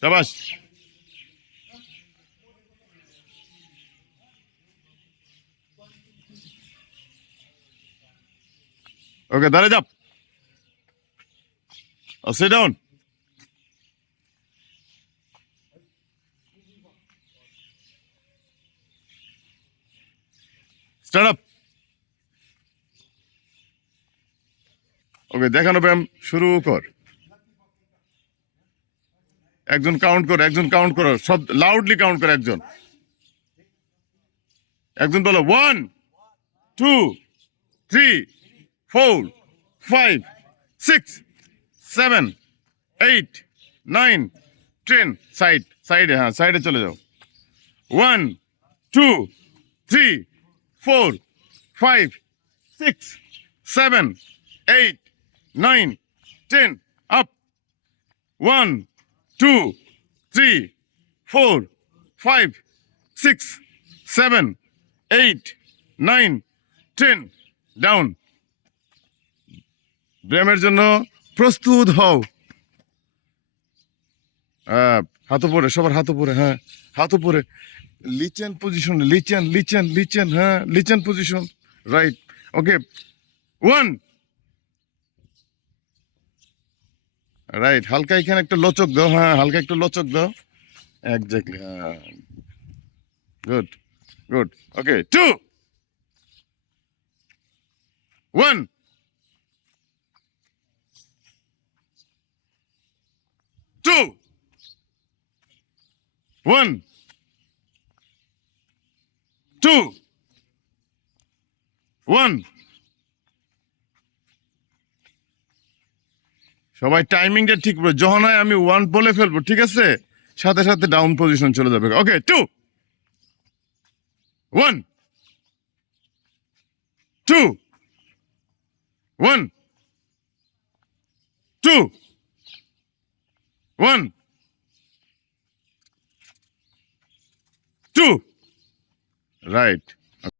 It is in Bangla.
শাবাশ। ওকে, দাঁড়িয়ে যাও। Sit down. Stand up. ওকে, দেখানো ব্যায়াম শুরু কর। একজন কাউন্ট করো, একজন কাউন্ট করো, সব লাউডলি কাউন্ট করো। একজন একজন বলো 1 2 3 4 5 6 7 8 9 10। সাইডে, হ্যাঁ সাইডে চলে যাও। 1 2 3 4 5 6 7 8 9 10 আপ। 1 2 3 4 5 6 7 8 9 10 ডাউন। ব্যায়ামের জন্য প্রস্তুত হও। হাত উপরে, সবার হাত উপরে, হ্যাঁ হাত উপরে। লিচেন পজিশন, লিচেন, হ্যাঁ লিচেন পজিশন, রাইট। ওকে, 1 রাইট। হালকা এখানে একটা লচক দাও, হ্যাঁ হালকা একটু লচক দাও। এক্স্যাক্টলি, হ্যাঁ গুড গুড। ওকে, 2 1 2 1 2 1। সবাই টাইমিংটা ঠিক করে, যখন হয় আমি 1 বলে ফেলবো, ঠিক আছে, সাথে সাথে ডাউন পজিশন চলে যাবে। ওকে, 2 1 2 1 2 1 2 রাইট।